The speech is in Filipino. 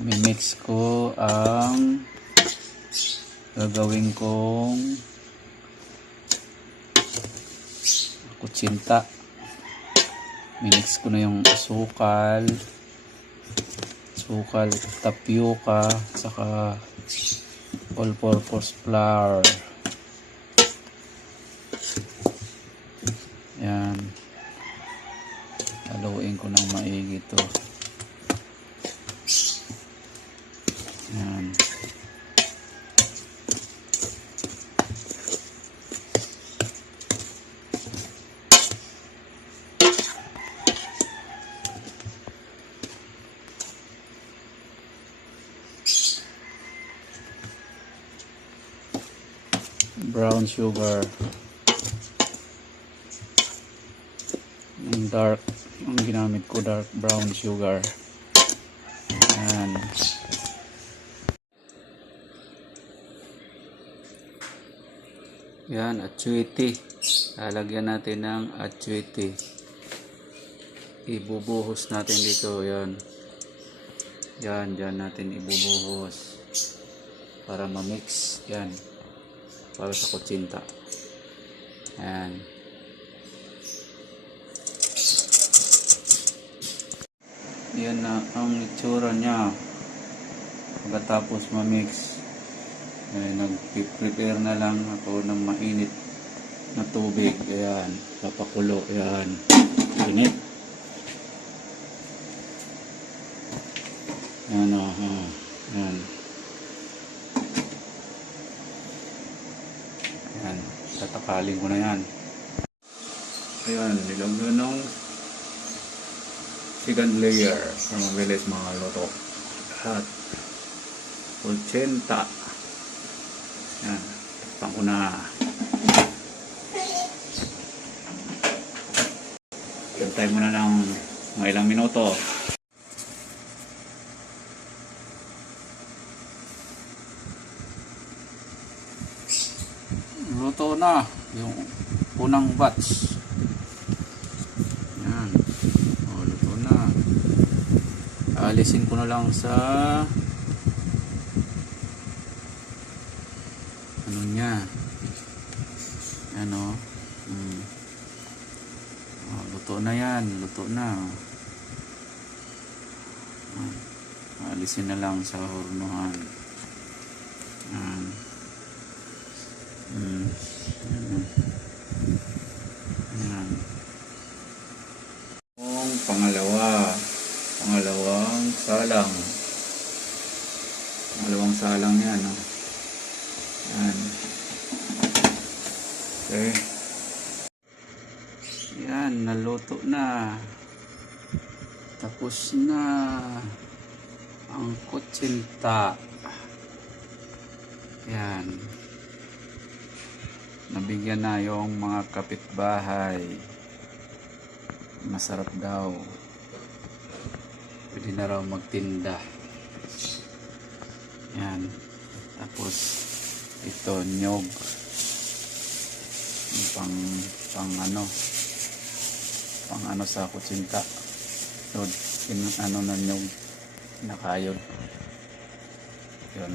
mimix ko ang gagawin kong kutsinta. Minix ko na yung asukal, asukal, tapioca, saka all-purpose flour. Yan. Haluin ko ng maigi to. Brown sugar. Yung dark, yung ginamit ko dark brown sugar. Yan. Yan, achuiti. Lalagyan natin ng achuiti. Ibubuhos natin dito, yan. Yan, dyan natin ibubuhos. Para ma-mix. Yan. Para sa kutsinta. Yan. Yan na ang itsura niya. Pagkatapos ma-mix, eh, nag-prepare na lang ako ng mainit na tubig. Ayan, papakulo. Ayan, init. Ayan o. ah, Ayan. Ayan, tatakalin ko na yan. Ayan, nilagyan ng second layer para mabilis mga luto. At 80. Yan, takpan ko na. Hintay mo na ng mga ilang minuto. Luto na yung unang batch. Yan. O, luto na. Alisin ko na lang sa ano niya. Ano? Hmm. O, luto na yan. Luto na. Alisin na lang sa hornuhan. Yan. Yung pangalawa. Pangalawang salang. Pangalawang salang yan. Oh. Yan. Okay. Yan, naluto na. Tapos na ang kutsinta. Yan. Nabigyan na yung mga kapitbahay. Masarap daw. Pwede na raw magtinda. Yan. Tapos, ito, nyog. Pang, pang ano, pang ano sa kutsinta. In, ano na nyog, nakayod. Yun.